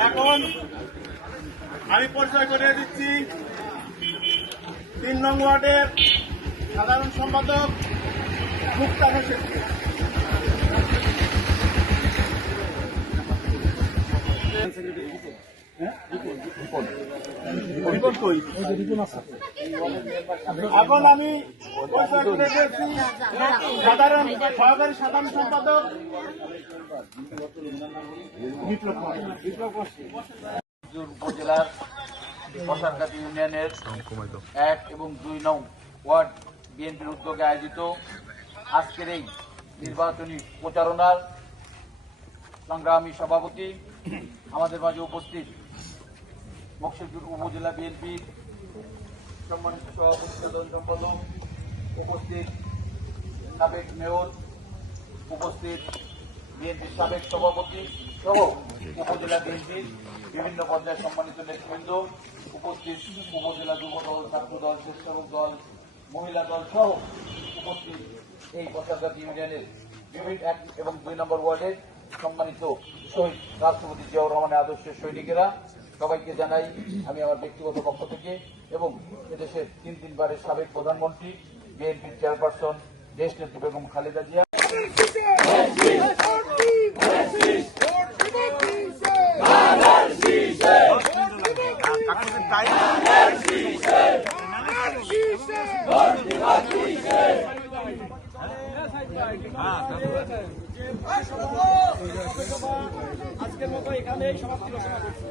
এখন আমি পরিচয় করে দিচ্ছি তিন নং ওয়ার্ডের সাধারণ সম্পাদক মুক্তার হোসেনকে রিপোর্ট কই? এখন আমি সাধারণ সহকারী সাধারণ সম্পাদক উপজেলার ইউনিয়নের এক এবং দুই নং ওয়ার্ড বিএনপির উদ্যোগে আয়োজিত আজকের এই নির্বাচনী প্রচারণার সংগ্রামী সভাপতি আমাদের মাঝে উপস্থিত বক্সিরপুর উপজেলা বিএনপির সম্মানিত সভাপতি সাধারণ সম্পাদক উপস্থিত সাবেক মেয়র, উপস্থিত বিএনপির সাবেক সভাপতি সহ উপজেলা বিএনপির বিভিন্ন পর্যায়ে সম্মানিত নেতৃবৃন্দ, উপস্থিত উপজেলা যুব দল ছাত্র দল, স্বেচ্ছাসেবক দল, মহিলা দল সহ উপস্থিত এই বসারঘাট ইউনিয়নের বিভিন্ন এক এবং দুই নম্বর ওয়ার্ডের সম্মানিত শহীদ রাষ্ট্রপতি জিয়াউর রহমানের আদর্শের সৈনিকেরা সবাইকে জানাই আমি আমার ব্যক্তিগত পক্ষ থেকে এবং এদেশের তিন তিনবারের সাবেক প্রধানমন্ত্রী, বিএনপির চেয়ারপারসন দেশ নেত্রী বেগম খালেদা জিয়া। আজকের মতো এখানেই সমাপ্তি ঘোষণা করছি।